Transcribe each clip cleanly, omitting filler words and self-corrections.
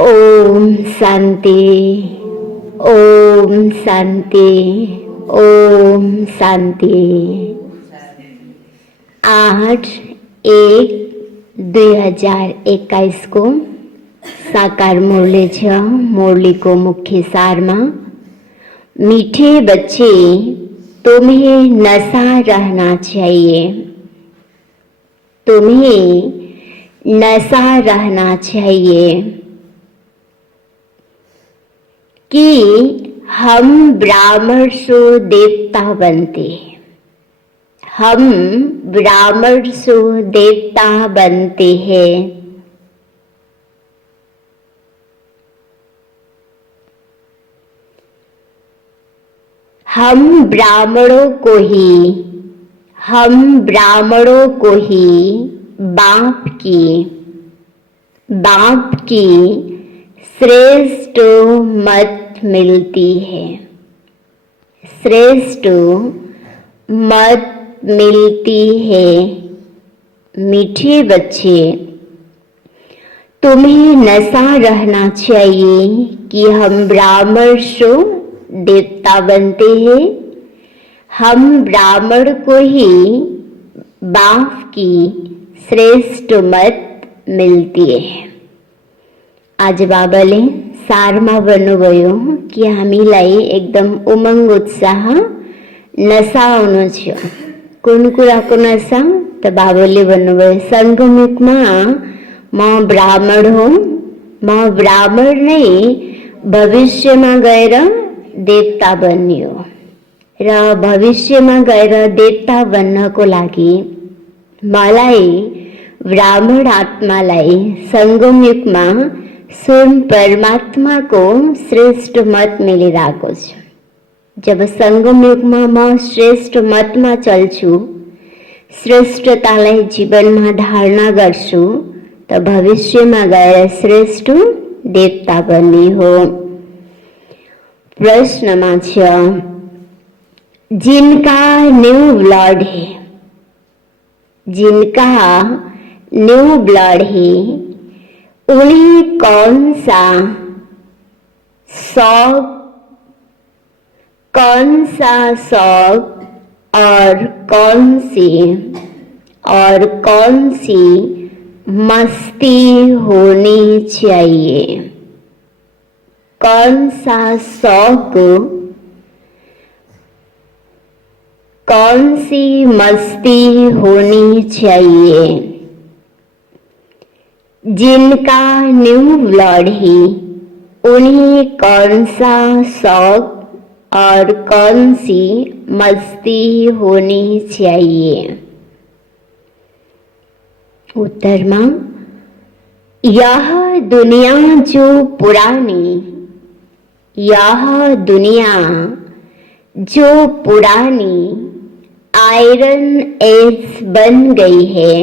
ओम शांति, ओम शांति, ओम शांति। 8/1/2021 को साकार मुरली छ। मुरली को मुख्य सार में, मीठे बच्चे तुम्हें नशा रहना चाहिए, तुम्हें नशा रहना चाहिए कि हम ब्राह्मण से देवता बनते, हम ब्राह्मण से देवता बनते हैं। हम ब्राह्मणों को ही बाप की श्रेष्ठ मत मिलती है, श्रेष्ठ मत मिलती है। मीठे बच्चे तुम्हें नशा रहना चाहिए कि हम ब्राह्मण से देवता बनते हैं, हम ब्राह्मण को ही बाप की श्रेष्ठ मत मिलती है। आज बाबाले सारमा भन्नुभयो कि हामीलाई एकदम उमंग उत्साह नशाउनु छ। कुन कुराको नशा? त बाबाले भन्नुभयो संगमयुगमा म ब्राह्मण हो, म ब्राह्मण नै भविष्यमा गएर देवता बन्ने हो र भविष्यमा गएर देवता बन्नको लागि मलाई ब्राह्मण आत्मालाई संगमयुगमा स्वयं परमात्मा को श्रेष्ठ मत मिलिरहेको छ। जब संगमयुगमा म श्रेष्ठ मतमा चल्छु, श्रेष्ठतालाई जीवनमा धारणा गर्छु, त भविष्यमा गएर श्रेष्ठ देवता बन्ने हो। प्रश्नमा छ, जिनका न्यू ब्लड है, जिनका न्यू ब्लड है, उन्हें कौन सा शौक और कौन सी मस्ती होनी चाहिए? कौन सा शौक, कौन सी मस्ती होनी चाहिए? जिनका न्यू ब्लड है, उन्हें कौन सा शौक और कौन सी मस्ती होनी चाहिए? उत्तर में, यह दुनिया जो पुरानी आयरन एज बन गई है,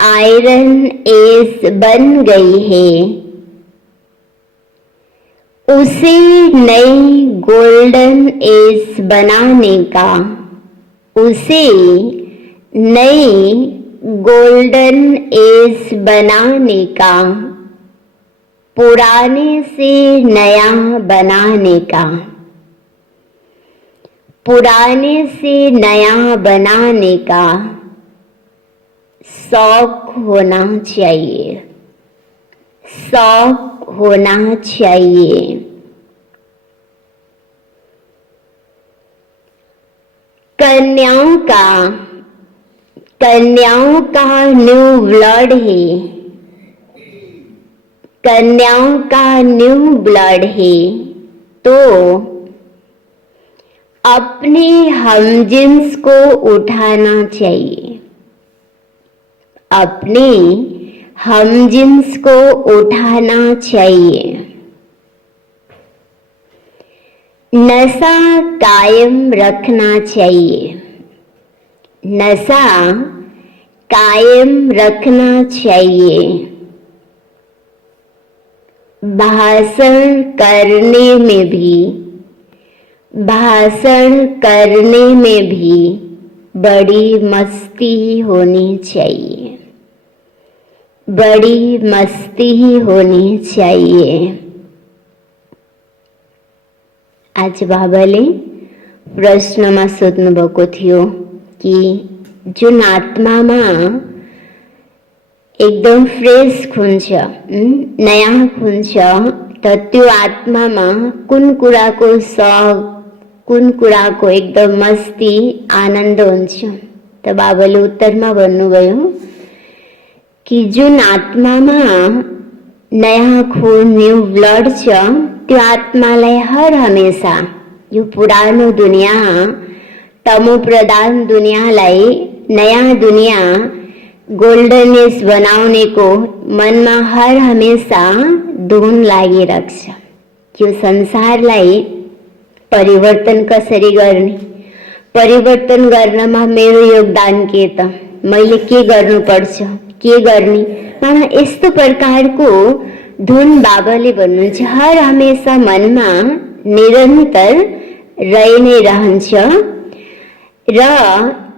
आयरन एज बन गई है, उसे नई गोल्डन एज बनाने का, उसे नई गोल्डन एज बनाने का, पुराने से नया बनाने का, पुराने से नया बनाने का शौक होना चाहिए, शौक होना चाहिए। कन्याओं का न्यू ब्लड है, कन्याओं का न्यू ब्लड है, तो अपने हमजिन्स को उठाना चाहिए, अपने हमजिन्स को उठाना चाहिए। नशा कायम रखना चाहिए, नशा कायम रखना चाहिए। भाषण करने में भी बड़ी मस्ती होनी चाहिए, बड़ी मस्ती ही होनी चाहिए। आज बाबाले प्रश्नमा सोध्नु भएको थियो कि जुन आत्मामा एकदम फ्रेश खुन छ, नयाँ खुन छ, त त्यो आत्मामा कुन कुराको शौक, कुन कुराको एकदम मस्ती आनन्द हुन्छ? त बाबाले उत्तरमा भन्नुभयो कि जुन आत्मामा नयाँ खुन, न्यू ब्लड छ, त्यो आत्मालाई हर हमेशा यो पुरानो दुनियाँ, तमो प्रधान दुनियाँलाई नयाँ दुनियाँ गोल्डन एज बनाउनेको मनमा हर हमेशा धुन लागिरहेको छ। यो संसारलाई परिवर्तन कसरी गर्ने, परिवर्तन गर्नमा मेरो योगदान के त, मैले के गर्नुपर्छ, के गर्ने? यस्तो प्रकारको धुन बाबाले भन्नुहुन्छ हर हमेशा मनमा निरन्तर रहि नै रहन्छ। र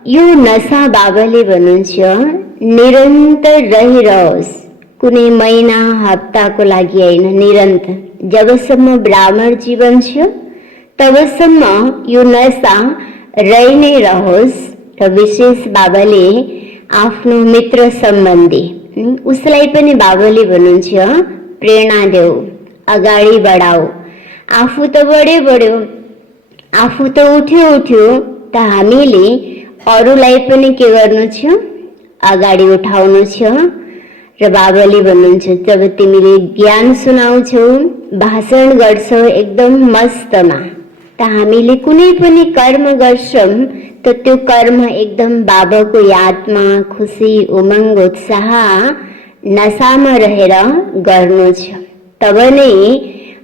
यो नशा बाबाले भन्नुहुन्छ निरन्तर रहिरहोस्, कुनै महिना हप्ताको लागि होइन, निरन्तर। जबसम्म ब्राह्मण जीवन छ तबसम्म यो नशा रहि नै रहोस्। र विशेष बाबाले आफ्नो मित्र सम्बन्धी उसलाई पनि बाबाले भन्नुहुन्छ प्रेरणा देऊ, अगाडि बढाऊ। आफू त बढ्यो, आफू त उठ्यो, त हामीले अरूलाई पनि के गर्नु छ? अगाडि उठाउनु छ। र बाबाले भन्नुहुन्छ जब तिमीले ज्ञान सुनाउँछौ, भाषण गर्छौ एकदम मस्तमा, त हामीले कुनै पनि कर्म गर्छौँ त त्यो कर्म एकदम बाबाको यादमा खुसी, उमङ्ग, उत्साह, नशामा रहेर गर्नु छ। तब नै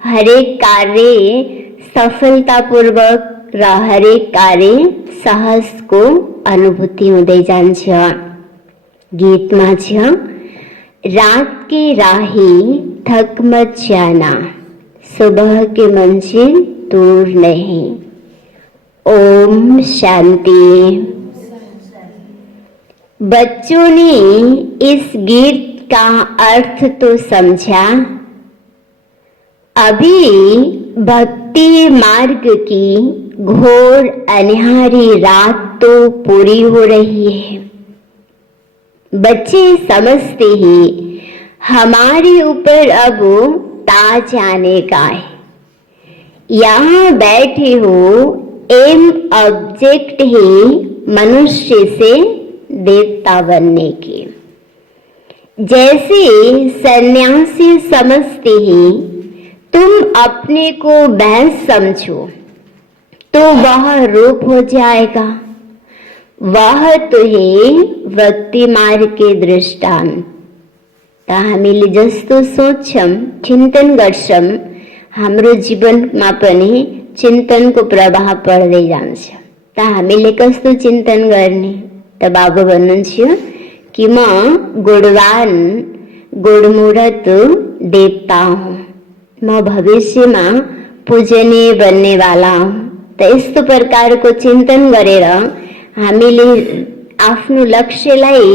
हरेक कार्य सफलतापूर्वक र हरेक कार्य सहजको अनुभूति हुँदै जान्छ। गीतमा छ रात के राही थक मत जाना, सुबह के मंजिल दूर नहीं। ओम शांति। बच्चों ने इस गीत का अर्थ तो समझा। अभी भक्ति मार्ग की घोर अन्हारी रात तो पूरी हो रही है। बच्चे समझते ही हमारे ऊपर अब ताज आने का है। यहाँ बैठे हो एम ऑब्जेक्ट ही मनुष्य से देवता बनने की। जैसे सन्यासी समझते ही तुम अपने को भैंस समझो तो वह रूप हो जाएगा। वह तो है भक्ति मार्ग के दृष्टांत। हामीले जस्तो सोच्छौं, चिन्तन गर्छौं, हाम्रो जीवनमा पनि चिन्तनको प्रभाव पर्दै जान्छ। त हामीले कस्तो चिन्तन गर्ने? त बाबा भन्नुहुन्छ कि म गुणवान गुणमूर्त देवता हूँ, म भविष्यमा पूजनीय बन्ने वाला हूँ। त यस्तो प्रकारको चिन्तन गरेर हामीले आफ्नो लक्ष्यलाई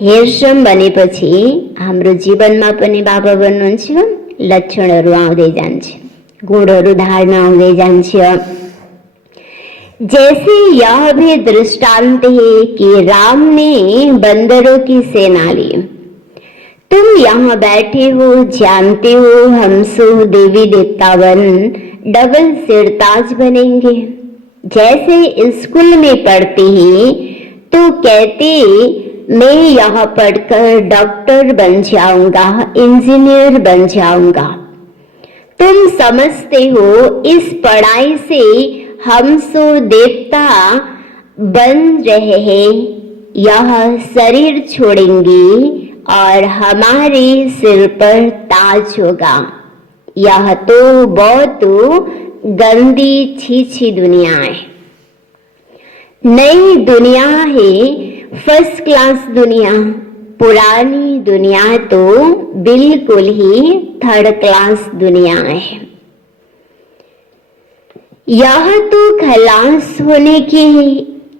हेर्छौं भनेपछि हाम्रो जीवनमा पनि बाबा भन्नुहुन्छ लक्षणहरू आउँदै जान्छ, गुणहरू धारण आउँदै जान्छ। जैसे यह भी दृष्टांत है कि राम ने बंदरों की सेना ली। तुम यहाँ बैठे हो, जानते हो हम सो देवी देवता बन डबल सिरताज बनेंगे। जैसे स्कूल में पढ़ते ही तो कहते मैं यहाँ पढ़कर डॉक्टर बन जाऊंगा, इंजीनियर बन जाऊंगा। तुम समझते हो इस पढ़ाई से हम सो देवता बन रहे हैं, यह शरीर छोड़ेंगे और हमारे सिर पर ताज होगा। यह तो बहुत गंदी छीछी दुनिया है। नई दुनिया है, फर्स्ट क्लास दुनिया। पुरानी दुनिया तो बिल्कुल ही थर्ड क्लास दुनिया है। यह तो खलास होने की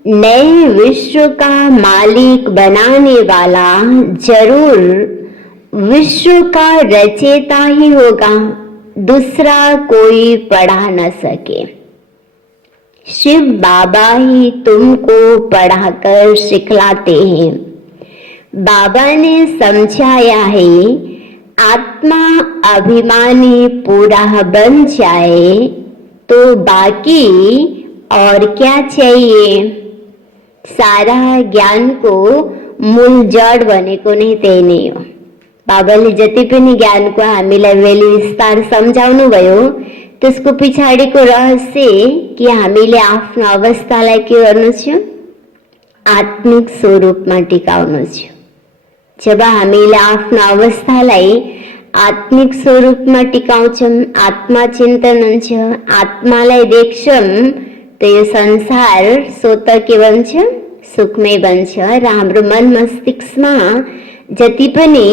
नए विश्व का मालिक बनाने वाला जरूर विश्व का रचयिता ही होगा, दूसरा कोई पढ़ा न सके। शिव बाबा ही तुमको पढ़ाकर सिखलाते हैं। बाबा ने समझाया है, आत्मा अभिमानी पूरा बन जाए तो बाकी और क्या चाहिए। सारा ज्ञान को मूल जड़ बने को नहीं देने हो। बाबाले जति पनि ज्ञानको हामीलाई वेली विस्तार सम्झाउनु भयो, त्यसको पछाडिको रहस्य कि हामीले आफ्नो अवस्थालाई के गर्नु छ, आत्मिक स्वरूपमा टिकाउनु छ। जब हामीले आफ्नो अवस्थालाई आत्मिक स्वरूपमा टिकाउँछौं, आत्मा चिन्तन हुन्छ, आत्मालाई देख्छौं, तो यो संसार स्वत के बन्छ, सुखमय बन्छ र हाम्रो मन मस्तिष्कमा जति पनि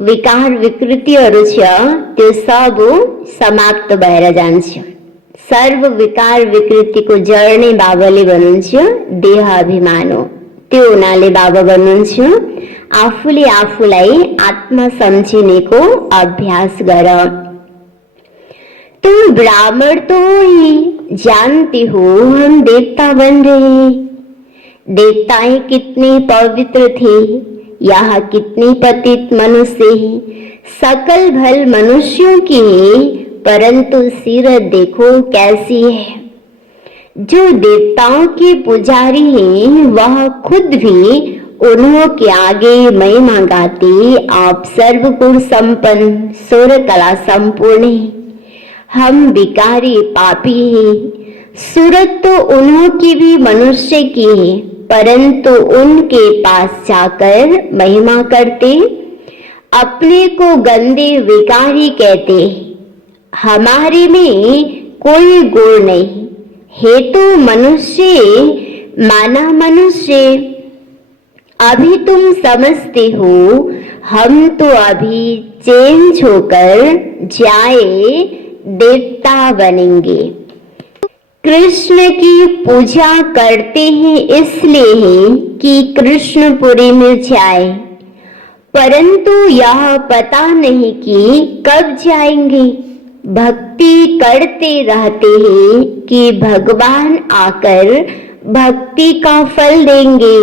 विकार विकृतिहरू छ त्यो सब समाप्त भएर जान्छ। सर्व विकार विकृतिको जड नै बाबाले भन्नुहुन्छ देह अभिमान हो। त्यो हुनाले बाबा भन्नुहुन्छ आफूले आफूलाई आत्मा सम्झिनेको अभ्यास गर। तुम ब्राह्मण तो हो ही, जानते हो हम देवता बन रहे। देवताएं कितने पवित्र थे, यहाँ कितने पतित मनुष्य हैं। सकल भल मनुष्यों की है, परंतु सीरत देखो कैसी है। जो देवताओं के पुजारी हैं वह खुद भी उन्हों के आगे महिमा गाते, आप सर्वगुण संपन्न सुर कला संपूर्ण हैं। हम विकारी पापी हैं। सूरत तो उन्हों की भी मनुष्य की है, परंतु उनके पास जाकर महिमा करते, अपने को गंदे विकारी कहते। हमारे में कोई गुण नहीं है, तो मनुष्य माना मनुष्य। अभी तुम समझते हो, हम तो अभी चेंज होकर जाए देवता बनेंगे। कृष्ण की पूजा करते हैं इसलिए है कि कृष्णपुरी में जाए, परंतु यह पता नहीं कि कब जाएंगे। भक्ति करते रहते हैं कि भगवान आकर भक्ति का फल देंगे।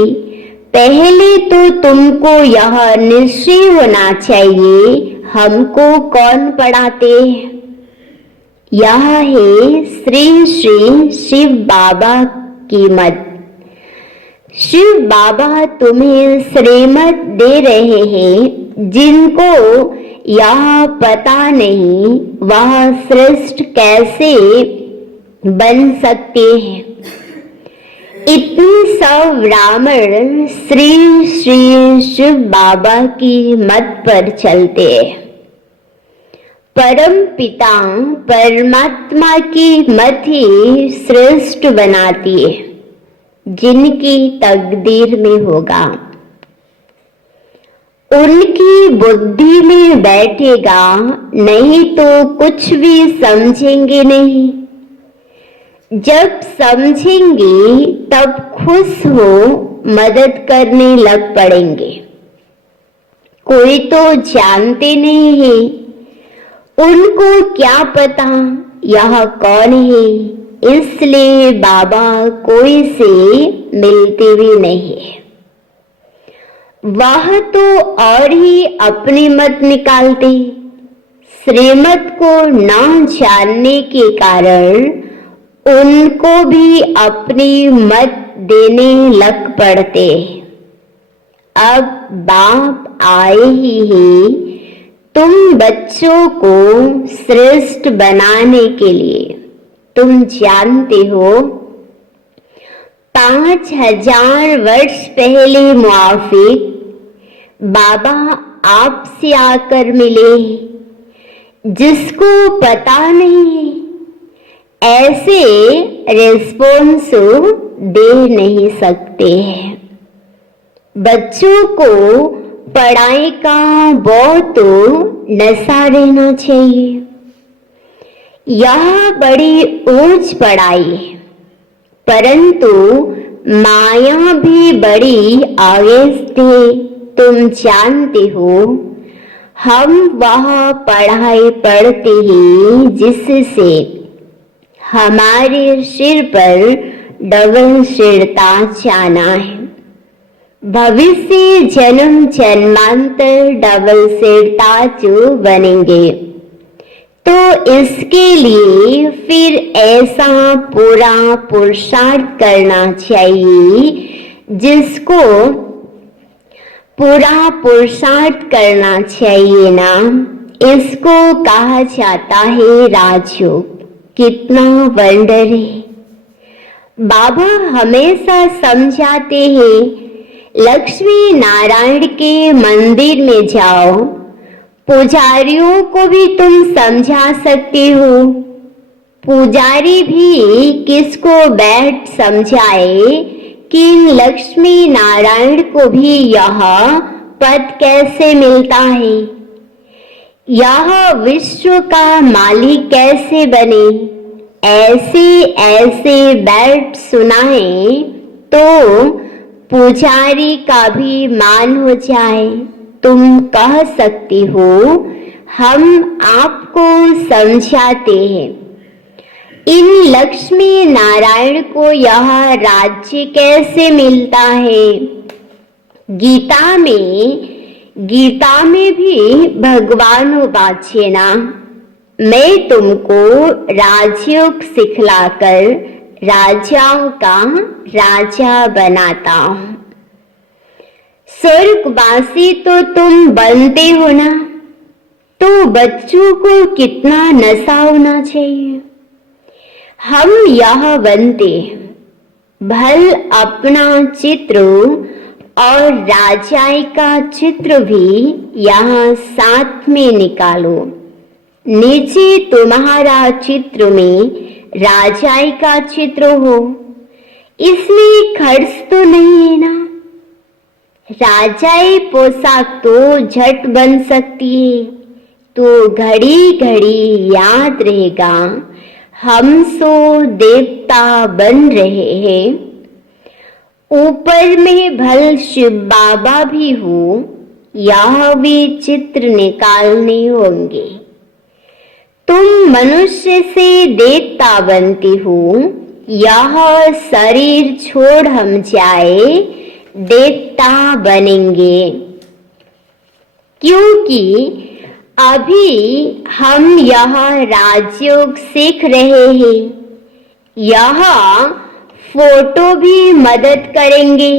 पहले तो तुमको यह निश्चय होना चाहिए, हमको कौन पढ़ाते हैं। यह है श्री श्री शिव बाबा की मत। शिव बाबा तुम्हें श्रीमत दे रहे हैं। जिनको यह पता नहीं वह श्रेष्ठ कैसे बन सकते हैं। इतने सब ब्राह्मण श्री श्री शिव बाबा की मत पर चलते हैं। परम पिता परमात्मा की मत ही श्रेष्ठ बनाती है, जिनकी तकदीर में होगा उनकी बुद्धि में बैठेगा, नहीं तो कुछ भी समझेंगे नहीं। जब समझेंगे तब खुश हो मदद करने लग पड़ेंगे। कोई तो जानते नहीं है, उनको क्या पता यह कौन है, इसलिए बाबा कोई से मिलते भी नहीं। वह तो और ही अपनी मत निकालते। श्रीमत को न जानने के कारण उनको भी अपनी मत देने लग पड़ते। अब बाप आए ही हैं तुम बच्चों को श्रेष्ठ बनाने के लिए। तुम जानते हो 5000 वर्ष पहले मुआफिक बाबा आपसे आकर मिले। जिसको पता नहीं ऐसे रिस्पॉन्स दे नहीं सकते हैं। बच्चों को पढ़ाई का बहुत नशा रहना चाहिए। यह बड़ी ऊंच पढ़ाई है, परंतु माया भी बड़ी आगे थे। तुम जानते हो हम वह पढ़ाई पढ़ते हैं जिससे हमारे सिर पर डबल सिरता जाना है। भविष्य जन्म जन्मांतर डबल सिरता जो बनेंगे, तो इसके लिए फिर ऐसा पूरा पुरुषार्थ करना चाहिए जिसको पूरा पुरुषार्थ करना चाहिए ना, इसको कहा जाता है राजयोग। कितना वंडर है। बाबा हमेशा समझाते हैं, लक्ष्मी नारायण के मंदिर में जाओ, पुजारियों को भी तुम समझा सकते हो। पुजारी भी किसको बैठ समझाए कि लक्ष्मी नारायण को भी यह पद कैसे मिलता है, यह विश्व का मालिक कैसे बने, ऐसे ऐसे बैठ सुनाए तो पुजारी का भी मान हो जाए। तुम कह सकती हो हम आपको समझाते हैं। इन लक्ष्मी नारायण को यह राज्य कैसे मिलता है। गीता में भी भगवान वाचे ना, मैं तुमको राजयोग सिखलाकर राजाओं का राजा बनाता हूं। स्वर्गवासी तो तुम बनते हो ना, तो बच्चों को कितना नशा होना चाहिए। हम यह बनते भल अपना चित्र और राजाई का चित्र भी यहाँ साथ में निकालो। नीचे तुम्हारा चित्र में राजाई का चित्र हो, इसमें खर्च तो नहीं है ना। राजाई पोशाक तो झट बन सकती है, तो घड़ी घड़ी याद रहेगा हम सो देवता बन रहे हैं। ऊपर में भल शिव बाबा भी हो, यह भी चित्र निकालने होंगे। तुम मनुष्य से देवता बनती हो, यह शरीर छोड़ हम जाए देवता बनेंगे। क्योंकि अभी हम यह राजयोग सीख रहे हैं, यह फोटो भी मदद करेंगे।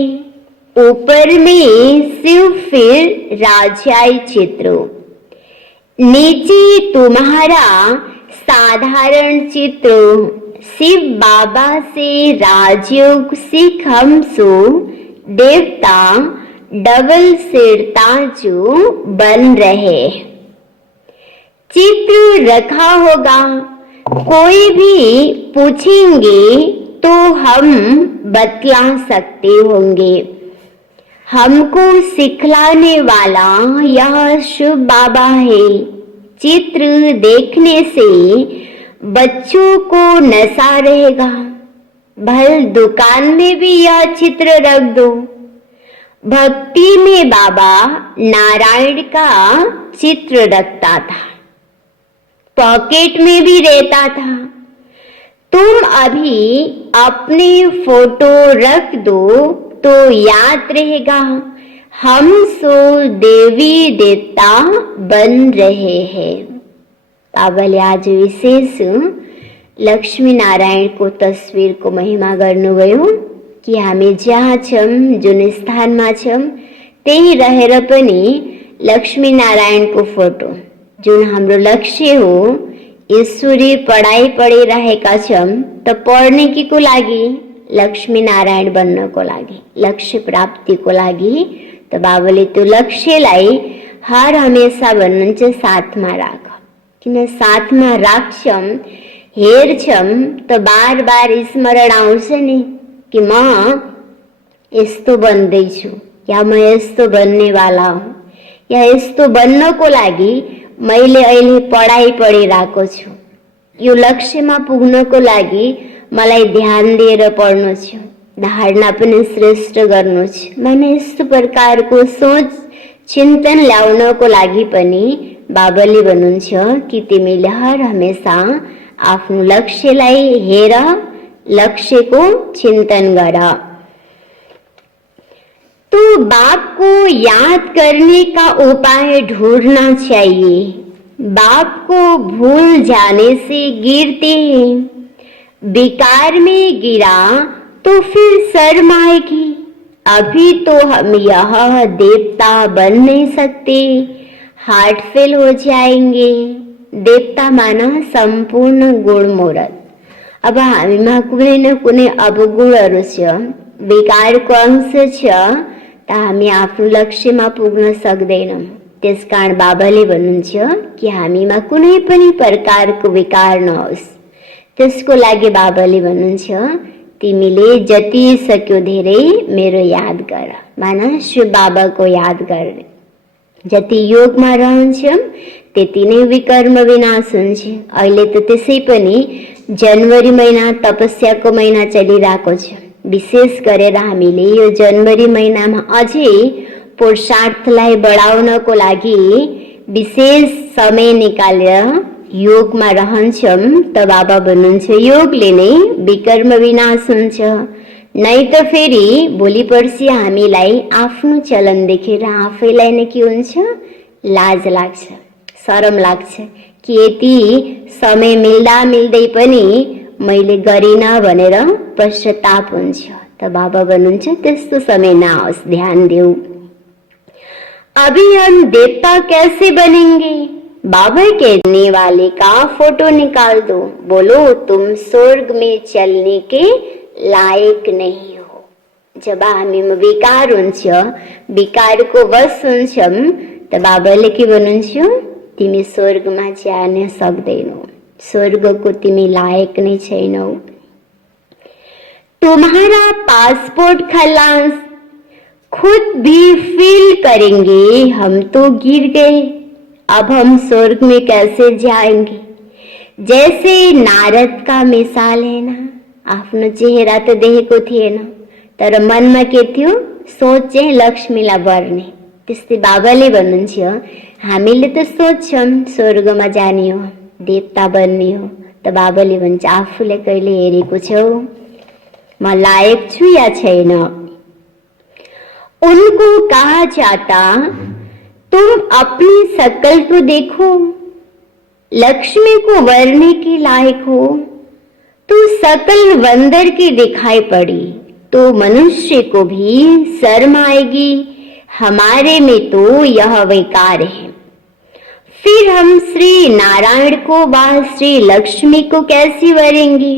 ऊपर में शिव फिर राजाई चित्र, नीचे तुम्हारा साधारण चित्र। शिव बाबा से राजयोग सीख हम सो देवता डबल सिरता जो बन रहे। चित्र रखा होगा, कोई भी पूछेंगे तो हम बतला सकते होंगे। हमको सिखलाने वाला यह शिव बाबा है। चित्र देखने से बच्चों को नशा रहेगा। भल दुकान में भी यह चित्र रख दो। भक्ति में बाबा नारायण का चित्र रखता था, पॉकेट में भी रहता था। तुम अभी अपने फोटो रख दो तो याद रहेगा हम सो देवी देवता बन रहे हैं। पावल आज विशेष लक्ष्मी नारायण को तस्वीर को महिमा गर्नुभयो कि हामी जहाँ छौं, जुन स्थानमा छौं त्यही रहेर पनि लक्ष्मी नारायण को फोटो, जुन हाम्रो लक्ष्य हो, ईश्वरी पढाइ पढिरहेका छौं त पढ्ने के को लागि, लक्ष्मी नारायण बन्नको लागि, लक्ष्य प्राप्तिको लागि। त बाबाले त्यो लक्ष्यलाई हर हमेशा भन्नुहुन्छ साथमा राख। किन साथमा राख्छौं, हेर्छौं त बार बार स्मरण आउँछ नि कि म यस्तो बन्दैछु, या म यस्तो बन्नेवाला हुँ, या यस्तो बन्नको लागि मैले अहिले पढाइ पढिरहेको छु। यो लक्ष्यमा पुग्नको लागि मलाई ध्यान दिएर पढ्नु छ, धारणा पनि श्रेष्ठ गर्नु छ। मैंने यस्तो प्रकारको सोच चिन्तन ल्याउनको लागि पनि बाबाले भन्नुहुन्छ कि तिमीले हर हमेशा आफ्नो लक्ष्यलाई हेर, लक्ष्यको चिन्तन गर। तो बाप को याद करने का उपाय ढूंढना चाहिए। बाप को भूल जाने से गिरते हैं। विकार में गिरा तो फिर शर्म आएगी। अभी तो हम यह देवता बन नहीं सकते, हार्ट फेल हो जाएंगे। देवता माना संपूर्ण गुणमूर्त। अब हामीमा कुनै न कुनै अवगुणहरू छ, विकारको अंश छ, त हामी आफ्नो लक्ष्यमा पुग्न सक्दैनौँ। त्यसकारण बाबाले भन्नुहुन्छ कि हामीमा कुनै पनि प्रकारको विकार नहोस्। त्यसको लागि बाबाले भन्नुहुन्छ तिमीले जति सक्यो धेरै मेरो याद गर, माना शिव बाबाको याद गर। जति योगमा रहन्छौँ त्यति नै विकर्म विनाश हुन्छ। अहिले त त्यसै पनि जनवरी महिना तपस्याको महिना चलिरहेको छ। विशेष गरेर हामीले यो जनवरी महिनामा अझै पुरुषार्थलाई बढाउनको लागि विशेष समय निकालेर योगमा रहन्छौँ। त बाबा भन्नुहुन्छ योगले नै विकर्म विनाश हुन्छ। नै त फेरि भोलि पर्सि हामीलाई आफ्नो चलन देखेर आफैलाई नै के हुन्छ, लाज लाग्छ, शरम लाग्छ कि यति समय मिल्दा मिल्दै पनि मैले गरिनँ भनेर पश्चाताप हुन्छ। त बाबा भन्नुहुन्छ त्यस्तो समय नआओस्, ध्यान देऊ। अभी हम देवता कैसे बनेंगे? बाबा कहने वाले का फोटो निकाल दो, बोलो तुम स्वर्ग में चलने के लायक नहीं हो। जब हामीमा विकार हुन्छ, विकारको वश हुन्छौँ, त बाबाले के भन्नुहुन्छ तिमी स्वर्गमा जान सक्दैनौ, स्वर्गको तिमी लायक नै छैनौ। तुम्हारा पासपोर्ट खलास, खुद भी फील करेंगे हम तो गिर गए, अब हम स्वर्ग में कैसे जाएंगे। जैसे नारद का मिसाल है ना, आफ्नो चेहरा त देखेको थिएन तर मनमा के थियो, सोच चाहिँ लक्ष्मीलाई बर्ने। त्यस्तै बाबाले भन्नुहुन्छ हामीले त सोच्छौँ स्वर्गमा जाने हो, देवता बन्ने हो। त बाबाले भन्छ आफूले कहिले हेरेको छौ म लायक छु या छैन। उनको कहा जाता तुम अपनी शक्ल तो देखो, लक्ष्मी को वरने के लायक हो। तो शक्ल बंदर की दिखाई पड़ी तो मनुष्य को भी शर्म आएगी, हमारे में तो यह विकार है। फिर हम श्री नारायण को व श्री लक्ष्मी को कैसे वरेंगे?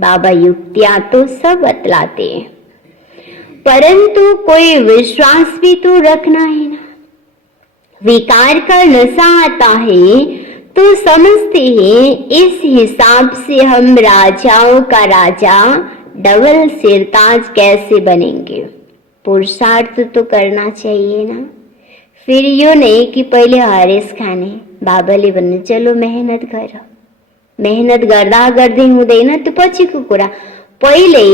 बाबा युक्तियां तो सब बतलाते हैं, परंतु कोई विश्वास भी तो रखना है ना। विकार का नशा आता है तो समझते हैं इस हिसाब से हम राजाओं का राजा डबल सिरताज कैसे बनेंगे। पुरुषार्थ तो करना चाहिए ना। फिर यो नहीं कि पहिले हरेस खाने। बाबाले भन्नु चलो मेहनत गर, मेहनत गर्दा गर्दै हुँदैन त्यो पछिको कुरा। पहिले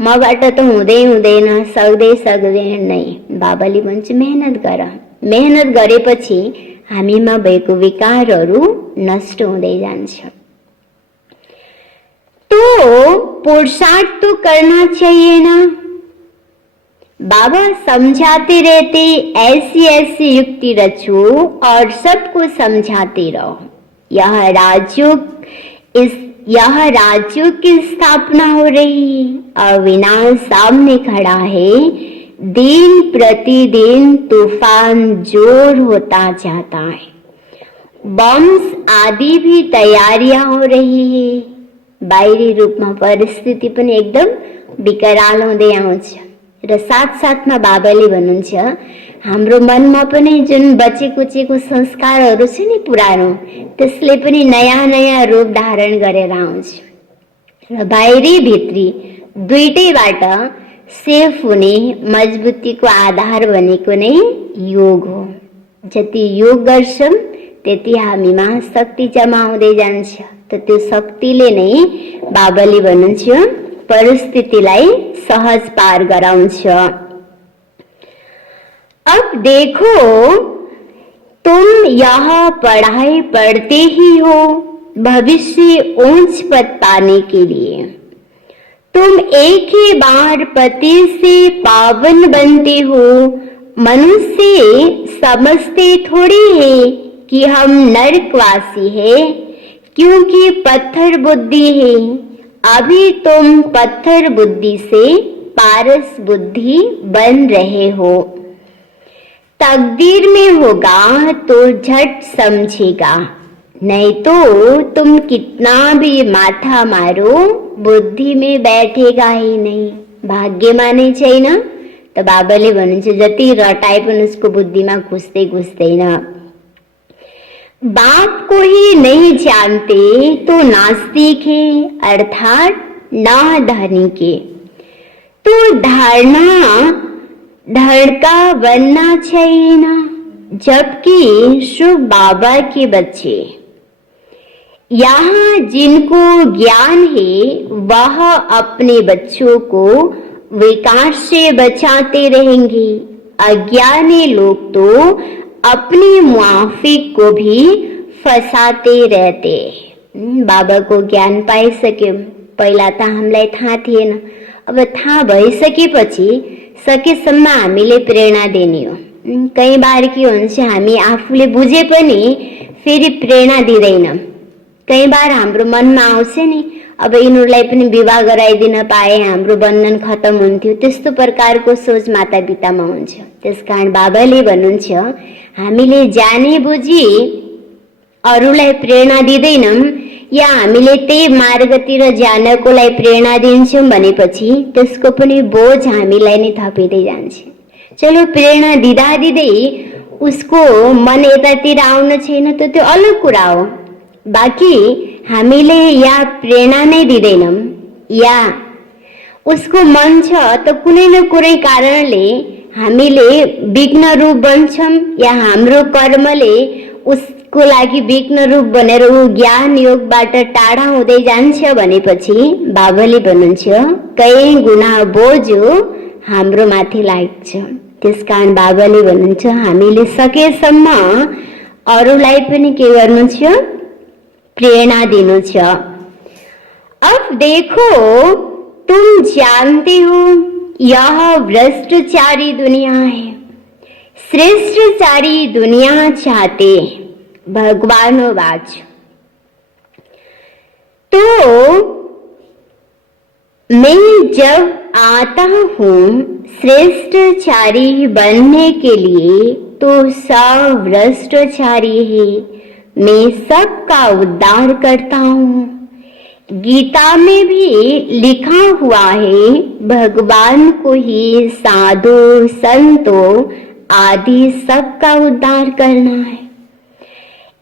मबाट त हुँदैन, सक्दैन नै। बाबाले भन्छ मेहनत गर, मेहनत गरेपछि हामीमा भएको विकारहरू नष्ट हुँदै जान्छ। तो पुरुषार्थ तो करना चाहिए ना। बाबा समझाते रहते ऐसी ऐसी युक्ति रचो और सबको समझाते रहो। यह राज्यों की स्थापना हो रही है। अविनाश सामने खड़ा है। दिन प्रतिदिन तूफान जोर होता जाता है। बम्स आदि भी तैयारियां हो रही है। बाहिरी रूपमा परिस्थिति पनि एकदम विकराल हुँदै आउँछ। र साथसाथमा बाबाले भन्नुहुन्छ हाम्रो मनमा पनि जुन बचेकुचेको संस्कारहरू छ नि पुरानो, त्यसले पनि नयाँ नयाँ रूप धारण गरेर आउँछ। र बाहिरी भित्री दुईटैबाट सेफ हुने मजबुतीको आधार भनेको नै योग हो। जति योग गर्छौं त्यति हामीमा शक्ति जमा हुँदै जान्छ। त त्यो शक्तिले नै बाबाले भन्नुहुन्छ परिस्थितिलाई सहज पार गराउँछ। अब देखो, तुम यह पढ़ाई पढ़ते ही हो भविष्य ऊंच पद पाने के लिए। तुम एक ही बार पति से पावन बनते हो। मनुष्य समझते थोड़ी है कि हम नरकवासी है, क्योंकि पत्थर बुद्धि है। अभी तुम पत्थर बुद्धि से पारस बुद्धि बन रहे हो। तकदीर में होगा तो झट समझेगा, नहीं तो तुम कितना भी माथा मारो बुद्धि में बैठेगा ही नहीं। भाग्य माने चाहिए ना, तो बाबाले भन्नुहुन्छ जति रटाए पनि उसको बुद्धिमा घुस्दै घुस्दैन। बाप को ही नहीं जानते तो नास्तिक है, अर्थात नाधनी के। तो धड़का बनना चाहिए ना, जबकि शुभ बाबा के बच्चे यहाँ जिनको ज्ञान है वह अपने बच्चों को विकार से बचाते रहेंगे। अज्ञानी लोग तो अपने मुआफिक को भी फसाते रहते। बाबा को ज्ञान पाई सक्यौं, पहिला त हामीलाई थाहा थिएन, अब थाहा भइसकेपछि सकेसम्म हामीले प्रेरणा दिने हो। कई बार के हुन्छ हामी आफूले बुझे पनि फेरि प्रेरणा दिँदैनौँ। कई बार हाम्रो मनमा आउँछ नि, अब यिनीहरूलाई पनि विवाह गराइदिन पाए हाम्रो बन्धन खत्तम हुन्थ्यो, त्यस्तो प्रकारको सोच माता पितामा हुन्छ। त्यसकारण बाबाले भन्नुहुन्छ हामीले जाने बुझी अरूलाई प्रेरणा दिँदैनौँ या हामीले त्यही मार्गतिर जानको लागि प्रेरणा दिन्छौँ भनेपछि त्यसको पनि बोझ हामीलाई नै थपिँदै जान्छ। चलो प्रेरणा दिँदा दिँदै उसको मन यतातिर आउन छैन त त्यो अलग कुरा हो। बाँकी हामीले या प्रेरणा नै दिँदैनौँ या उसको मन छ त कुनै न कुनै कारणले हामीले विघ्न रूप बन्छौँ या हाम्रो कर्मले उसको लागि विघ्न रूप बनेर ऊ ज्ञान योगबाट टाढा हुँदै जान्छ भनेपछि बाबाले भन्नुहुन्छ कई गुणा बोझ हाम्रो माथि लाग्छ। त्यसकारण बाबाले भन्नुहुन्छ हामीले सकेसम्म अरूलाई पनि के गर्नु छ, प्रेरणा दिनु छ। अब देखो, तुम जानते हो यह भ्रष्टाचारी दुनिया है, श्रेष्ठचारी दुनिया चाहते भगवानोवाच। तो मैं जब आता हूँ श्रेष्ठचारी बनने के लिए तो सब भ्रष्टाचारी है, मैं सबका उद्धार करता हूँ। गीता में भी लिखा हुआ है भगवान को ही साधु संतों आदि सबका उद्धार करना है।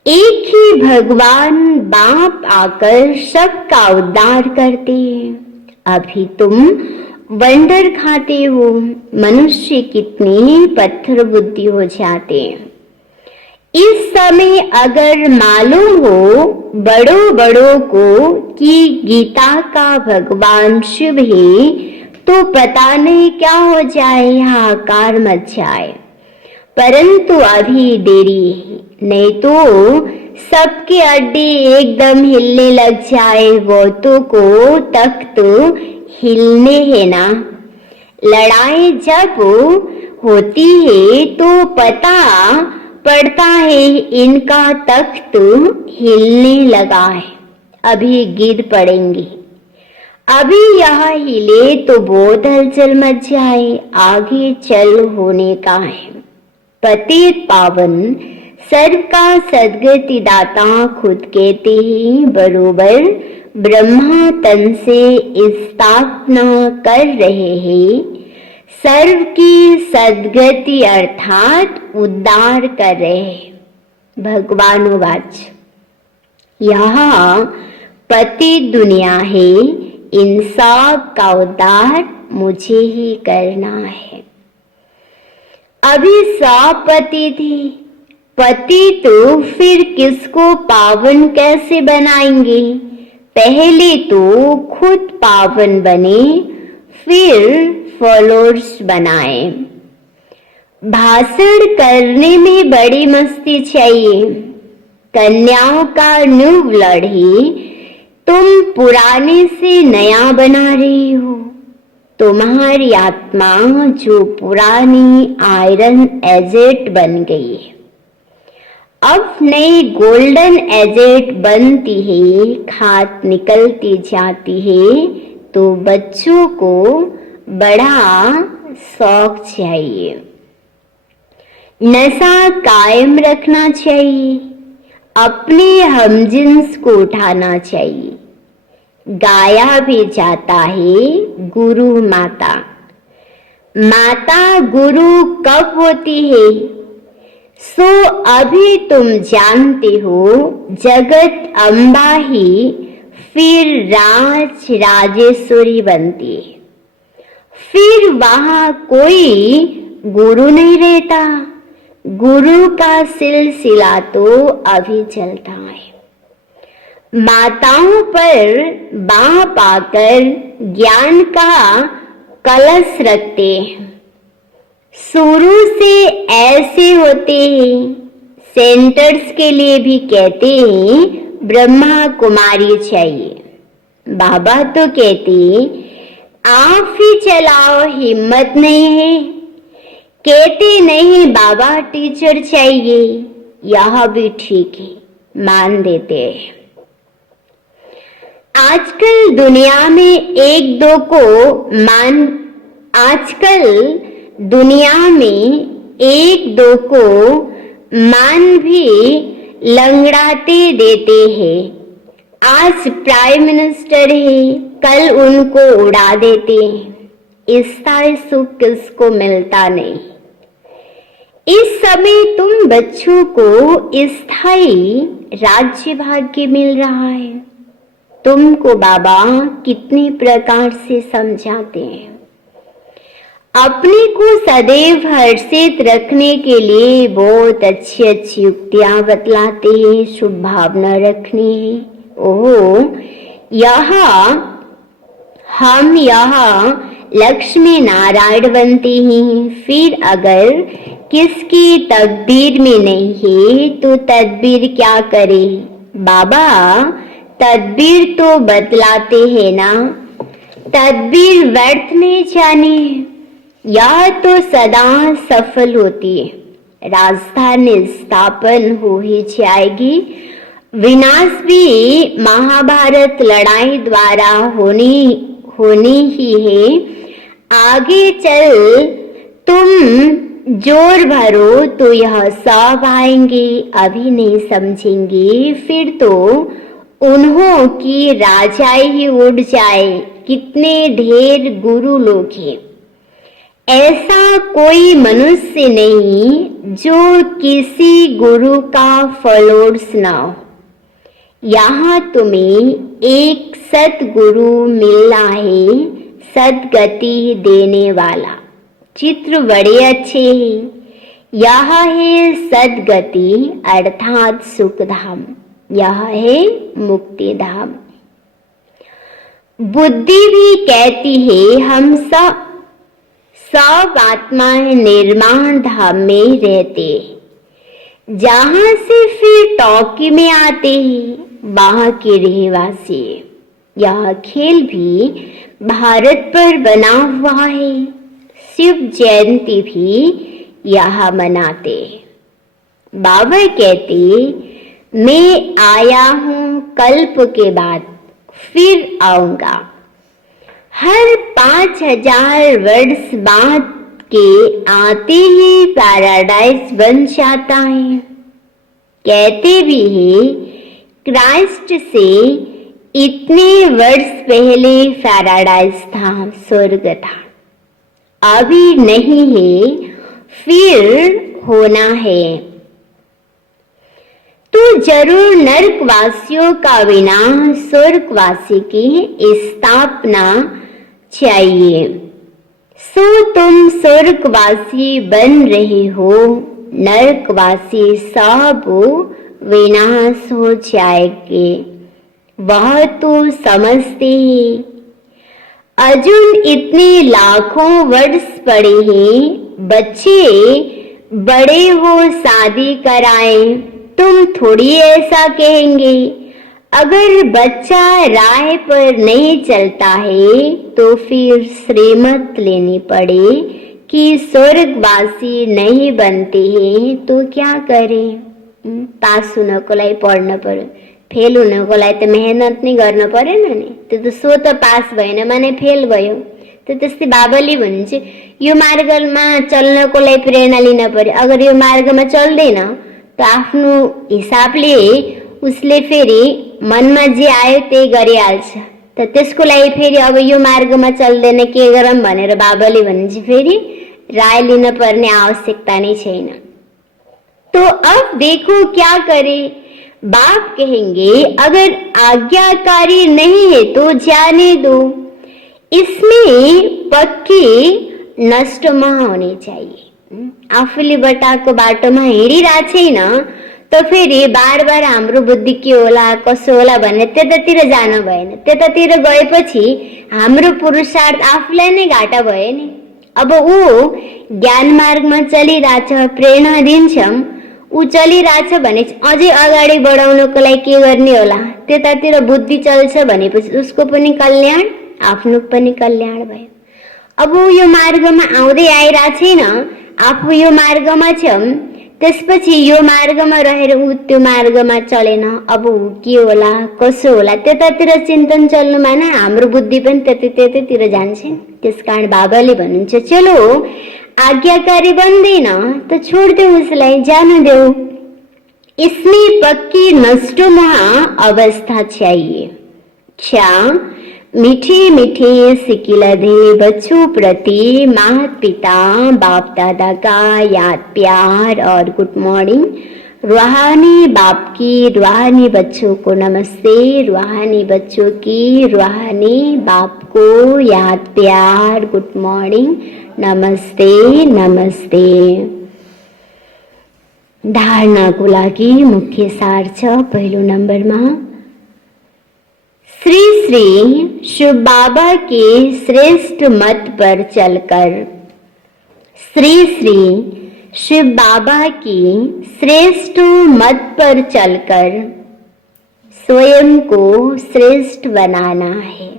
एक ही भगवान बाप आकर सबका उद्धार करते हैं। अभी तुम वंडर खाते हो, मनुष्य कितने पत्थर बुद्धि हो जाते हैं। इस समय अगर मालूम हो बड़ों को कि गीता का भगवान शिव है तो पता नहीं क्या हो जाए, हाहाकार मच जाए। परंतु अभी देरी है, नहीं तो सबके अड्डे एकदम हिलने लग जाए। बहुतों को तख्त हिलने है ना। लड़ाई जब होती है तो पता पड़ता है इनका तख्त हिलने लगा है, अभी गिर पड़ेंगे। अभी यह हिले तो बहुत हलचल मच जाए, आगे चल होने का है। पतित पावन सर्व का सदगति दाता खुद कहते हैं, बरोबर ब्रह्मा तन से स्थापना कर रहे हैं। सर्व की सदगति अर्थात उद्धार कर रहे हैं। भगवानोवाच, यहाँ पति दुनिया है, इन सब का उद्धार मुझे ही करना है। अभी 100 पति थे, पति तो फिर किसको पावन कैसे बनाएंगे? पहले तो खुद पावन बने, फिर फॉलोअर्स बनाए। भाषण करने में बड़ी मस्ती चाहिए। कन्याओं का नुब लड़ी, तुम पुराने से नया बना रही हो। तुम्हारी आत्मा जो पुरानी आयरन एजेट बन गई है, अब नई गोल्डन एजेट बनती है, खात निकलती जाती है। तो बच्चों को बड़ा शौक चाहिए, नशा कायम रखना चाहिए, अपने हमजिन्स को उठाना चाहिए। गाया भी जाता है गुरु माता। माता गुरु कब होती है? सो अभी तुम जानते हो, जगत अम्बा ही फिर राज राजेश्वरी बनती है। फिर वहां कोई गुरु नहीं रहता। गुरु का सिलसिला तो अभी चलता है। माताओं पर बाह पाकर ज्ञान का कलश रखते हैं। शुरू से ऐसे होते हैं। सेंटर्स के लिए भी कहते हैं ब्रह्मा कुमारी चाहिए। बाबा तो कहते हैं आप ही चलाओ, हिम्मत नहीं है। कहते नहीं बाबा टीचर चाहिए, यह भी ठीक है, मान देते हैं। आजकल दुनिया में एक दो को मान भी लंगड़ाते देते हैं। आज प्राइम मिनिस्टर है, कल उनको उड़ा देते हैं। स्थायी सुख किसको मिलता नहीं। इस समय तुम बच्चों को स्थायी राज्य भाग्य मिल रहा है। तुमको बाबा कितने प्रकार से समझाते हैं। अपने को सदैव हर्षित रखने के लिए बहुत अच्छी अच्छी युक्तियां बतलाते हैं, शुभ भावना रखनी है। हम यहाँ लक्ष्मी नारायण बनते हैं। फिर अगर किसकी तकदीर में नहीं है तो तदबीर क्या करे? बाबा तदबीर तो बतलाते हैं ना। तदबीर व्यर्थ नहीं जाने, यह तो सदा सफल होती है। राजधानी स्थापन हो ही जाएगी। विनाश भी महाभारत लड़ाई द्वारा होनी ही है। आगे चल तुम जोर भरो तो यह सब आएंगे, अभी नहीं समझेंगे। फिर तो उन्हों की राजाई ही उड़ जाए। कितने ढेर गुरु लोग हैं। ऐसा कोई मनुष्य नहीं जो किसी गुरु का फॉलोअर्स ना हो। यहाँ तुम्हें एक सतगुरु मिलना है, सदगति देने वाला। चित्र बड़े अच्छे हैं। यह है सदगति अर्थात सुख धाम, यह है मुक्ति धाम। बुद्धि भी कहती है हम सब आत्माएं निर्माण धाम में रहते, जहां से फिर टॉकी में आते हैं वहां के रहवासी। यह खेल भी भारत पर बना हुआ है। शिव जयंती भी यहाँ मनाते। बाबा कहते मैं आया हूँ कल्प के बाद फिर आऊंगा। हर 5000 वर्ष बाद के आते ही पैराडाइज बन जाता है। कहते भी है क्राइस्ट से इतने वर्ष पहले पैराडाइज था, स्वर्ग था। अभी नहीं है, फिर होना है। तो जरूर नरकवासियों का विनाश, स्वर्गवासी की स्थापना चाहिए। सो तुम स्वर्गवासी बन रहे हो, नरकवासी सब विनाश हो जाएंगे। वह तो समझते हैं। अर्जुन इतने लाखों वर्ष पड़े हैं, बच्चे बड़े हो शादी कराए, तुम थोड़ी ऐसा कहेंगे। अगर बच्चा राह पर नहीं चलता है तो फिर श्रीमत लेनी पड़े कि स्वर्गवासी नहीं बनते हैं तो क्या करें। पास हुनको लागि पढ्न पर्यो, फेल हुनको लागि त मेहनत नै गर्न परेन नि। त्यो त सो त पास भएन माने फेल भयो। त त्यस्तै बाबाले भन्नुहुन्छ यो मार्गमा चल्नको लागि प्रेरणा लिन पर्यो। अगर यो मार्गमा चल्दैन त आफ्नो हिसाबले उसले फेरि मनमा जे आयो त्यही गरिहाल्छ। त त्यसको लागि फेरि अब यो मार्गमा चल्दैन के गरौँ भनेर बाबाले भन्नुहुन्छ फेरि राय लिन पर्ने आवश्यकता नै छैन। तो अब देखो क्या करे। बाप कहेंगे अगर आज्ञाकारी नहीं है तो जाने दो। इसमें पक्की नष्ट होनी चाहिए। आफूले बताएको बाटोमा हिँडिरहेको छैन त फेरि बार बार हाम्रो बुद्धि के होला कसो होला भनेर त्यतातिर जानु भएन। त्यतातिर गएपछि हाम्रो पुरुषार्थ आफूलाई नै घाटा भयो नि। अब ऊ ज्ञान मार्गमा चलिरहेछ, प्रेरणा दिन्छौँ, ऊ चलिरहेछ भने अझै अगाडि बढाउनको लागि के गर्ने होला। त्यतातिर बुद्धि चल्छ भनेपछि उसको पनि कल्याण आफ्नो पनि कल्याण भयो। अब यो मार्गमा आउँदै आइरहेको छैन, आफू यो मार्गमा छौँ, त्यसपछि यो मार्गमा रहेर ऊ त्यो मार्गमा चलेन, अब ऊ के होला कसो होला त्यतातिर चिन्तन चल्नु माने हाम्रो बुद्धि पनि त्यतैतिर जान्छ। त्यसकारण बाबाले भन्नुहुन्छ चलो आज्ञाकारी बन्दैन त छोड्देऊ, उसलाई जान देऊ। इसमें पक्की नष्टोमोहा अवस्था चाहिए। क्या मीठे मीठे सिकिलधे बच्चों प्रति माता पिता बाप दादा का याद प्यार और गुड मॉर्निंग। रूहानी बाप की रूहानी बच्चों को नमस्ते, रूहानी बच्चों की रूहानी बाप को याद प्यार गुड मॉर्निंग नमस्ते नमस्ते। धारणाको लागि मुख्य सार छ। पहिलो नम्बरमा श्री श्री शिव बाबा के श्रेष्ठ मत पर चलकर, श्री श्री शिव बाबा की श्रेष्ठ मत पर चलकर स्वयं को श्रेष्ठ बनाना है,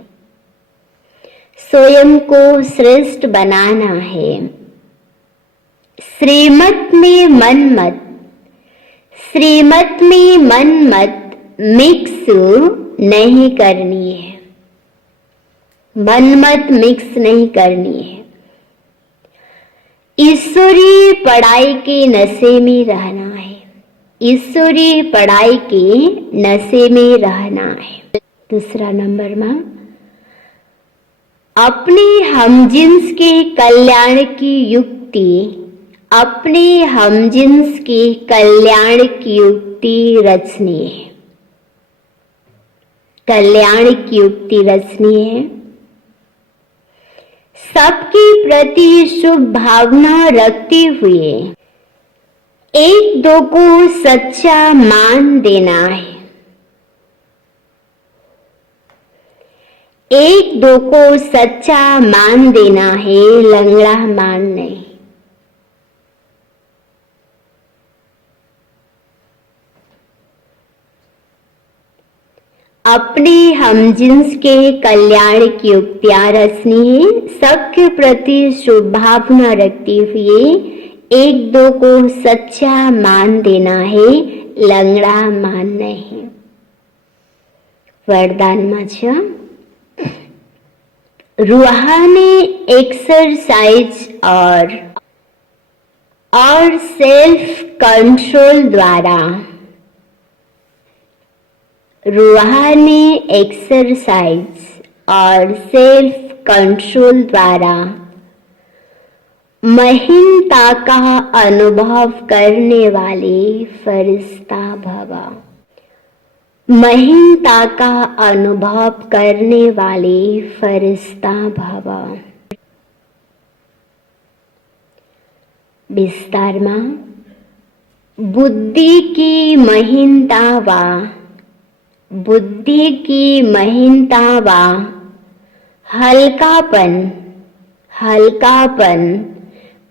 स्वयं को श्रेष्ठ बनाना है। श्रीमत में मन मत, श्रीमत में मन मत मिक्स नहीं करनी है, मन मत मिक्स नहीं करनी है। ईश्वरी पढ़ाई के नशे में रहना है, ईश्वरी पढ़ाई के नशे में रहना है। दूसरा नंबर में अपने हमजिन्स के कल्याण की युक्ति, अपने हमजिन्स के कल्याण की युक्ति रचनी है, कल्याण की युक्ति रचनी है। सबके प्रति शुभ भावना रखते हुए एक दो को सच्चा मान देना है, एक दो को सच्चा मान देना है, लंगड़ा मान नहीं। अपने हमजिन्स के कल्याण की युक्तियां रचनी है, सबके प्रति शुभ भावना रखते हुए एक दो को सच्चा मान देना है, लंगड़ा मान नहीं। वरदान में छ रूहानी एक्सरसाइज और सेल्फ कंट्रोल द्वारा, रूहानी एक्सरसाइज और सेल्फ कंट्रोल द्वारा महिमता का अनुभव करने वाले फरिश्ता भवा, महिमता का अनुभव करने वाले फरिश्ता भवा। विस्तार में बुद्धि की महिमता वा, बुद्धि की महिमता व हल्कापन, हल्कापन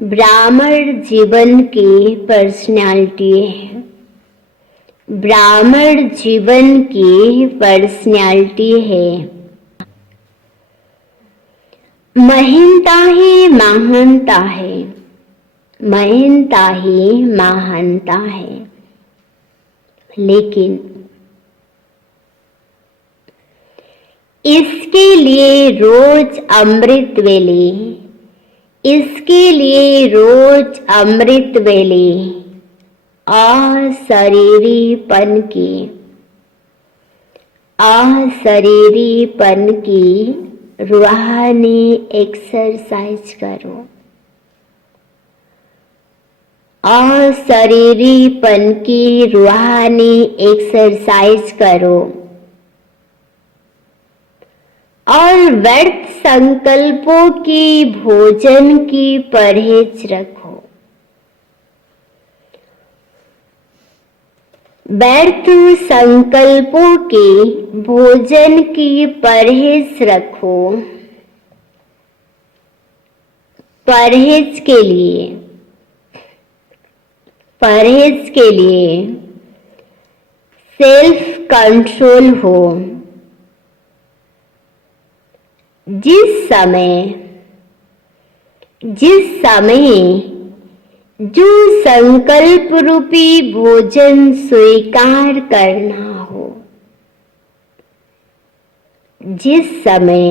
ब्राह्मण जीवन की पर्सनालिटी है, ब्राह्मण जीवन की पर्सनालिटी है। महीनता ही महानता है, महीनता ही महानता है। लेकिन इसके लिए रोज अमृत वेले, इसके लिए रोज अमृत वेले अशरीरीपन की रूहानी एक्सरसाइज करो, अशरीरीपन की रूहानी एक्सरसाइज करो और व्यर्थ संकल्पों की भोजन की परहेज रखो, व्यर्थ संकल्पों के भोजन की परहेज रखो। परहेज के लिए सेल्फ कंट्रोल हो। जिस समय जो संकल्प रूपी भोजन स्वीकार करना हो, जिस समय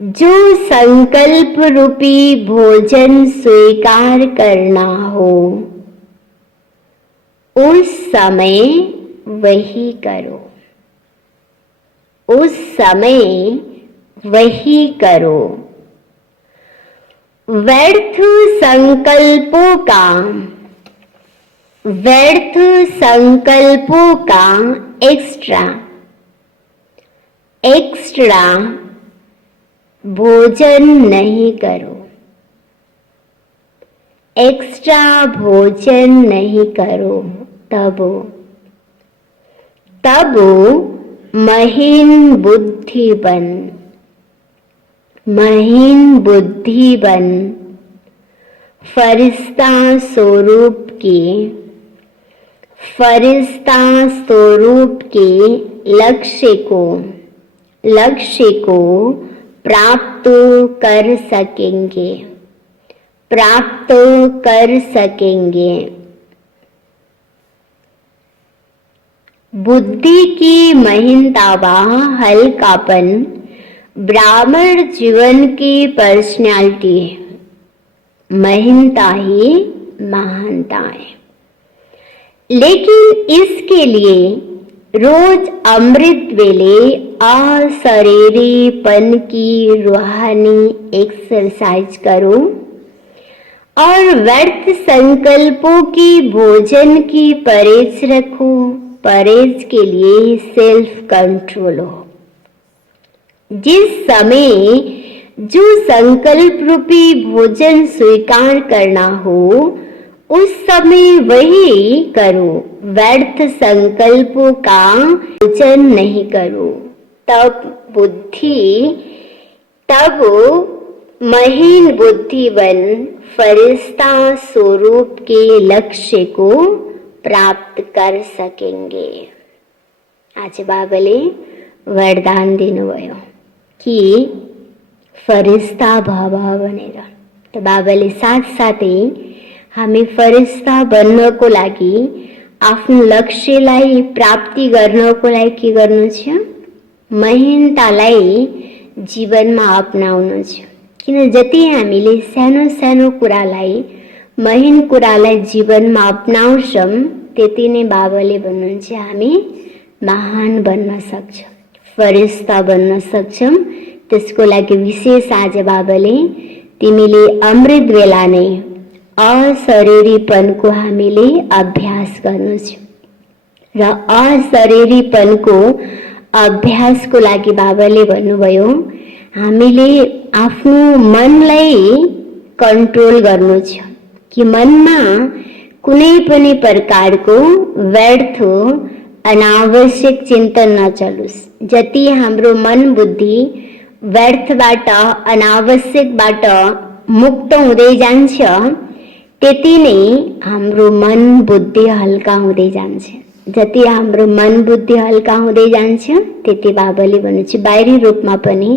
जो संकल्प रूपी भोजन स्वीकार करना हो, उस समय वही करो, उस समय वही करो। व्यर्थ संकल्पों का एक्स्ट्रा भोजन नहीं करो, एक्स्ट्रा भोजन नहीं करो। तब महीन बुद्धि बन फरिश्ता स्वरूप के लक्ष्य को प्राप्त कर सकेंगे। बुद्धि की महीनता व हल्कापन ब्राह्मण जीवन की पर्सनालिटी है, महीनता ही महानता है। लेकिन इसके लिए रोज अमृत वेले अशरीरीपन की रूहानी एक्सरसाइज करो और व्यर्थ संकल्पों की भोजन की परहेज रखो। परहेज के लिए सेल्फ कंट्रोल हो। जिस समय जो संकल्प रूपी भोजन स्वीकार करना हो, उस समय वही करो, व्यर्थ संकल्पों का भोजन नहीं करो। तब महीन बुद्धि बन फरिश्ता स्वरूप के लक्ष्य को प्राप्त कर सकेंगे। आज बाबाले वरदान दिनुभयो कि फरिश्ता भावा बनेर। तो बाबाले साथसाथै हामी फरिश्ता बन्नको लागि आफ्नो लक्ष्यलाई प्राप्ति गर्नको लागि के गर्नु छ? महीनतालाई जीवनमा अपनाउनु छ। किन जति हामीले सानो सानो कुरालाई, महीन कुरालाई जीवनमा अपनाउँछौँ, त्यति नै बाबाले भन्नुहुन्छ हामी महान बन्न सक्छौँ, फरिश्ता बन्न सक्छौँ। त्यसको लागि विशेष आज बाबाले तिमीले अमृत बेला नै अशरीरीपनको हामीले अभ्यास गर्नु छ र अशरीरीपनको अभ्यासको लागि बाबाले भन्नुभयो हामीले आफ्नो मनलाई कन्ट्रोल गर्नु छ कि मनमा कुनै पनि प्रकारको व्यर्थ अनावश्यक चिन्तन नचलोस्। जति हाम्रो मन बुद्धि व्यर्थबाट, अनावश्यकबाट मुक्त हुँदै जान्छ त्यति नै हाम्रो मन बुद्धि हल्का हुँदै जान्छ। जति हाम्रो मन बुद्धि हल्का हुँदै जान्छ त्यति बाबाले भन्नुहुन्छ बाहिरी रूपमा पनि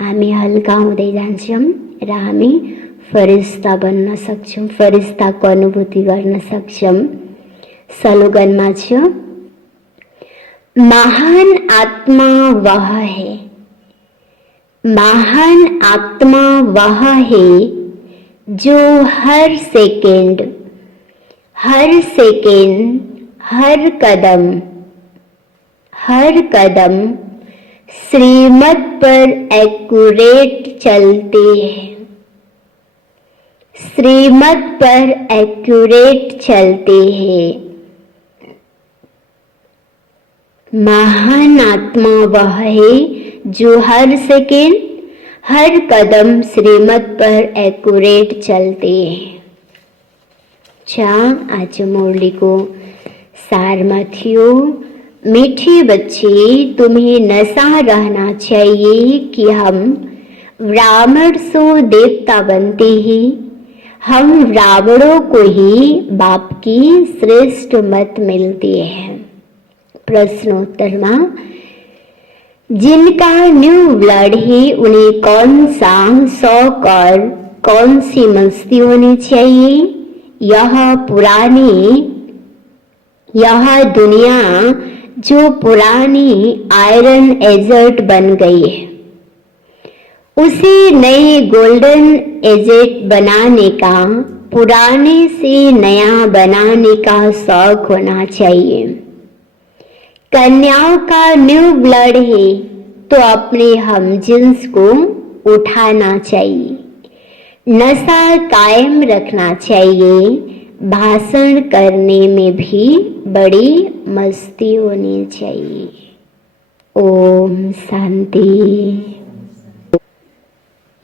हामी हल्का हुँदै जान्छौँ र हामी फरिस्ता बन्न सक्छौँ, फरिस्ताको अनुभूति गर्न सक्छौँ। स्लोगनमा छ महान आत्मा वह है, महान आत्मा वह है जो हर सेकेंड हर कदम श्रीमत पर एक्यूरेट चलते हैं, श्रीमत पर एक्यूरेट चलते हैं। महान आत्मा वह है जो हर सेकेंड हर कदम श्रीमत पर एक्यूरेट चलते हैं। आज मुरलीको सारमा थियो मीठे बच्चे तुम्हें नशा रहना चाहिए कि हम ब्राह्मण सो देवता बनते हैं, हम ब्राह्मणों को ही बाप की श्रेष्ठ मत मिलती है। प्रश्नोत्तर में जिनका न्यू ब्लड है उन्हें कौन सा शौक और कौन सी मस्ती होनी चाहिए? यह दुनिया जो पुरानी आयरन एजेट बन गई है उसे नए गोल्डन एजेट बनाने का, पुराने से नया बनाने का शौक होना चाहिए। कन्याओं का न्यू ब्लड है तो अपने हम जिन्स को उठाना चाहिए, नशा कायम रखना चाहिए, भाषण करने में भी बड़ी मस्ती होनी चाहिए। ओम शांति।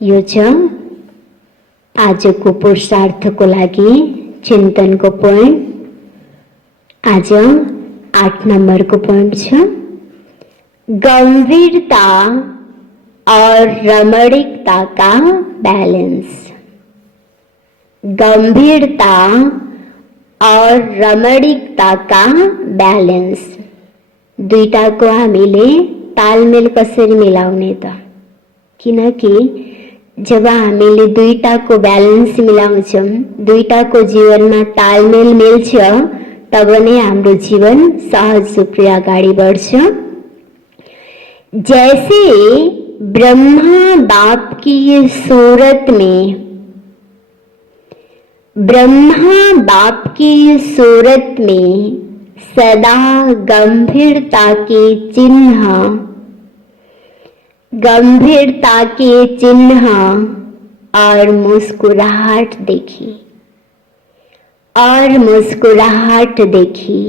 यो छ आजको पुरुषार्थको लागि चिन्तनको पोइन्ट। आज 8 नम्बरको पोइन्ट छ गंभीरता और रमणीकता का बैलेंस। गंभीरता और रमणीकता का बैलेंस दुईटाको हामीले तालमेल कसरी मिलाउने त? किनकि जब हामीले दुईटाको ब्यालेन्स मिलाउँछौँ, दुईटाको जीवनमा तालमेल मिल्छ, तब नै हाम्रो जीवन सहज रूपले अगाडि बढ्छ। जैसे ब्रह्मा बाप की सूरत में, ब्रह्मा बाप की सूरत में सदा गंभीरता के चिन्ह, गंभीरता के चिन्ह और मुस्कुराहट देखी, और मुस्कुराहट देखी।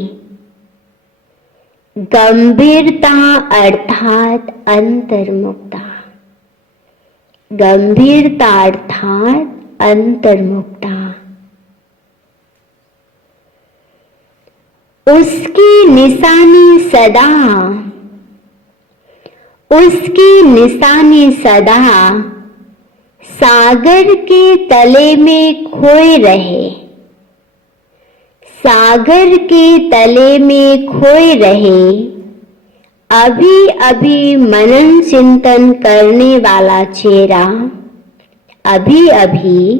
गंभीरता अर्थात अंतर्मुखता, गंभीरता अर्थात अंतर्मुखता। उसकी निशानी सदा, उसकी निशानी सदा सागर के तले में खोए रहे, सागर के तले में खोए रहे। अभी अभी मनन चिंतन करने वाला चेहरा, अभी अभी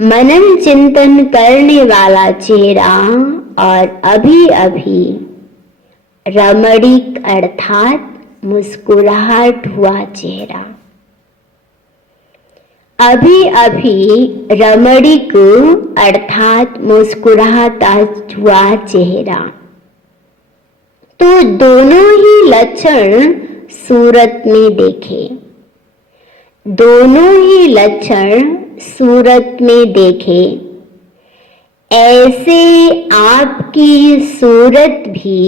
मनन चिंतन करने वाला चेहरा, और अभी अभी रमणीक अर्थात मुस्कुराहट हुआ चेहरा। अभी अभी रमणीक अर्थात मुस्कुराता हुआ चेहरा। तो दोनों ही लक्षण सूरत में देखे, दोनों ही लक्षण सूरत में देखे। ऐसे आपकी सूरत भी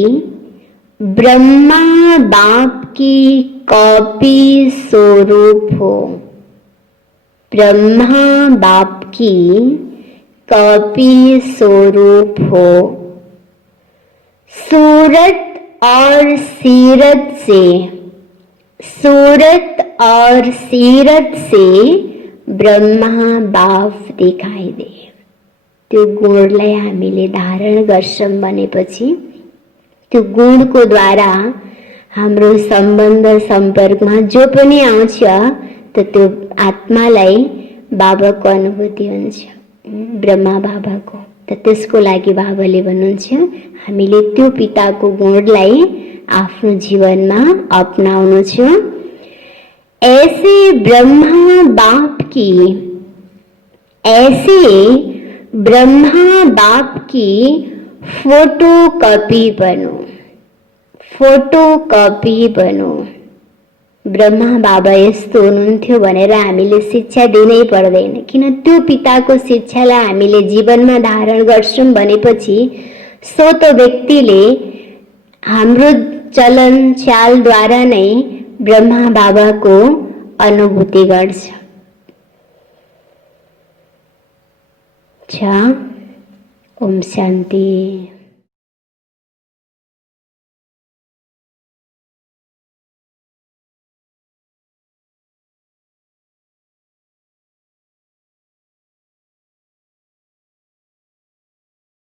ब्रह्मा बाप की कॉपी स्वरूप हो, ब्रह्मा बाप की कॉपी स्वरूप हो। सूरत और सीरत से, सूरत और सीरत से ब्रह्मा बाप देखाइदे। त्यो गुणलाई हामीले धारण गर्छौं भनेपछि त्यो गुणको द्वारा हाम्रो सम्बन्ध सम्पर्कमा जो पनि आउँछ त त्यो आत्मालाई बाबाको अनुभूति हुन्छ, ब्रह्मा बाबाको। त त्यसको लागि बाबाले भन्नुहुन्छ हामीले त्यो पिताको गुणलाई आफ्नो जीवनमा अपनाउनु छ। ऐसे ब्रह्मा बाप की फोटोकॉपी बनो। ब्रह्मा बाबा यस्तो हुनुहुन्थ्यो भनेर हामीले शिक्षा दिनै पर्दैन, किन त्यो पिताको शिक्षालाई हामीले जीवनमा धारण गर्छौं भनेपछि सो त व्यक्तिले हाम्रो चलन चालद्वारा नै ब्रह्मा बाबाको अनुभूति गर्छ। ओम शान्ति।